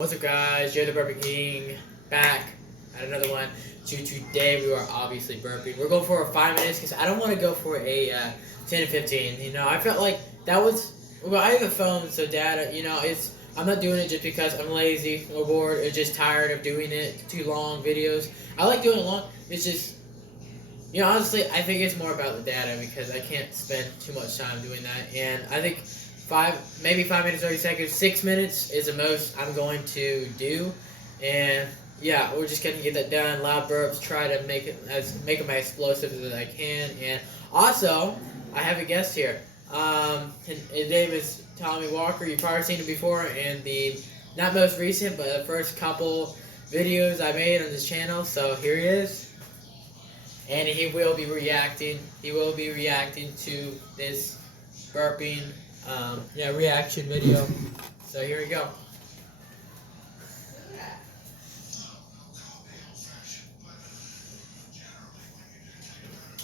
What's up, guys? You're the Burping King, back at another one. Today we are obviously burping. We're going for 5 minutes because I don't want to go for a 10 to 15. You know, I felt like that was, well, I have a phone, so dad, you know, I'm not doing it just because I'm lazy or bored or just tired of doing it, too long videos. I like doing it long. It's just, you know, honestly, I think it's more about the data because I can't spend too much time doing that. And I think maybe 5 minutes, 30 seconds, 6 minutes is the most I'm going to do. And yeah, we're just gonna get that done. Loud burps, try to make them as explosive as I can. And also, I have a guest here. His name is Tommy Walker. You've probably seen him before in the not most recent, but the first couple videos I made on this channel. So here he is, and he will be reacting. He will be reacting to this burping reaction video. So here we go.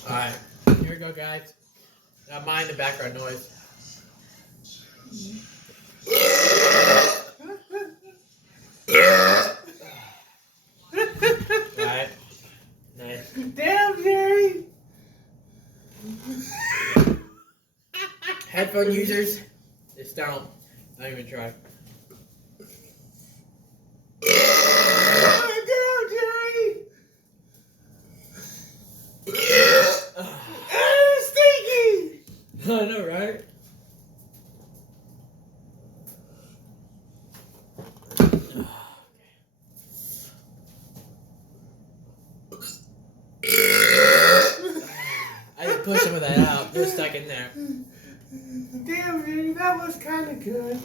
Alright, here we go, guys. Now mind the background noise. Alright. Nice. Damn, Jerry! Headphone users, just don't even try. Damn, Jerry! Stinky! I know, right? I didn't push some of that out. They're stuck in there. Damn, Jerry, that was kind of good.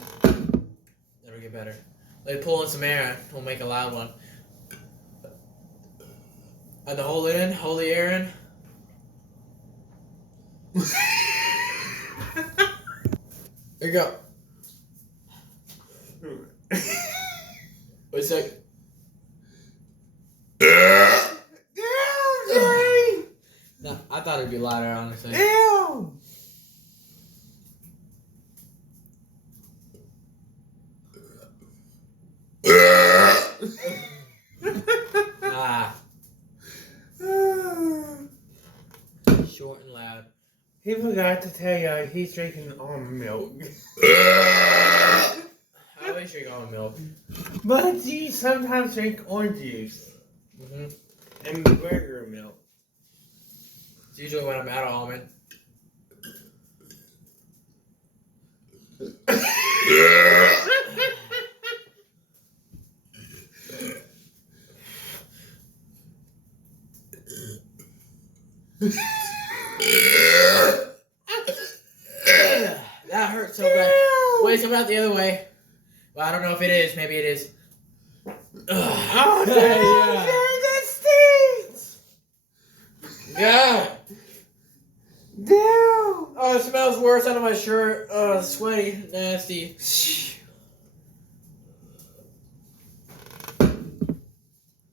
That'll get better. Let me pull in some air. We'll make a loud one. And to hold it in, hold the air in. There you go. Wait a sec. Damn, Jerry! No, I thought it'd be louder, honestly. Damn! Ah. Short and loud. He forgot to tell you he's drinking almond milk. I always drink almond milk. But he sometimes drink orange juice. And regular milk. It's usually when I'm out of almond. That hurts so bad. Wait, it's coming out the other way. Well, I don't know if it is. Maybe it is. Oh, damn, that stinks! Yeah. Damn! Oh, it smells worse under my shirt. Oh, sweaty, nasty.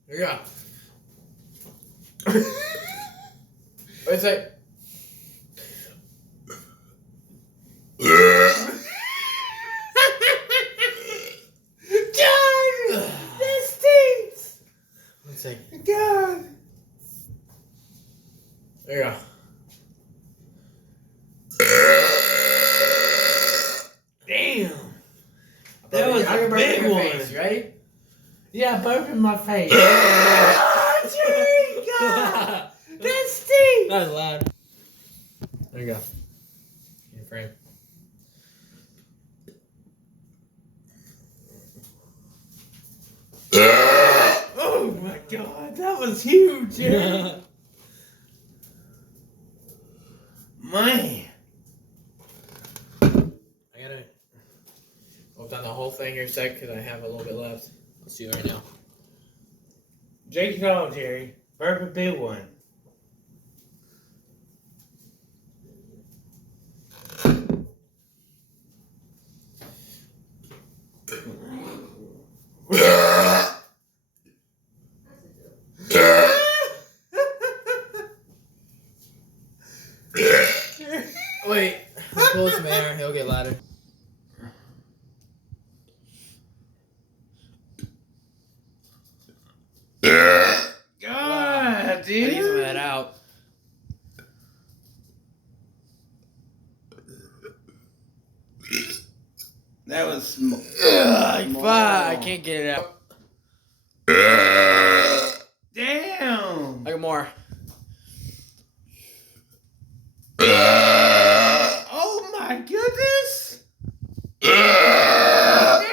Here you go. Wait a sec. God! That stinks! 1 sec. God! There you go. Damn! That was I a can burp big in your one. face. You ready? Yeah, burp in my face. Oh, Jerry! God! That stinks! That was loud. There you go. In frame. Oh my God, that was huge, Jerry! Man! I gotta open down the whole thing here a sec because I have a little bit left. Let's do it right now. Drink it all, Jerry. Burp a big one. Wait, pull some air. He'll get louder. That was Fuck, I can't get it out. Damn. I got more. Oh my goodness. Damn.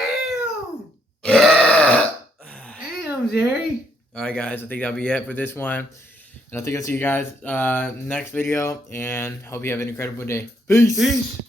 Damn, Jerry. Alright guys, I think that'll be it for this one. And I think I'll see you guys next video. And hope you have an incredible day. Peace. Peace.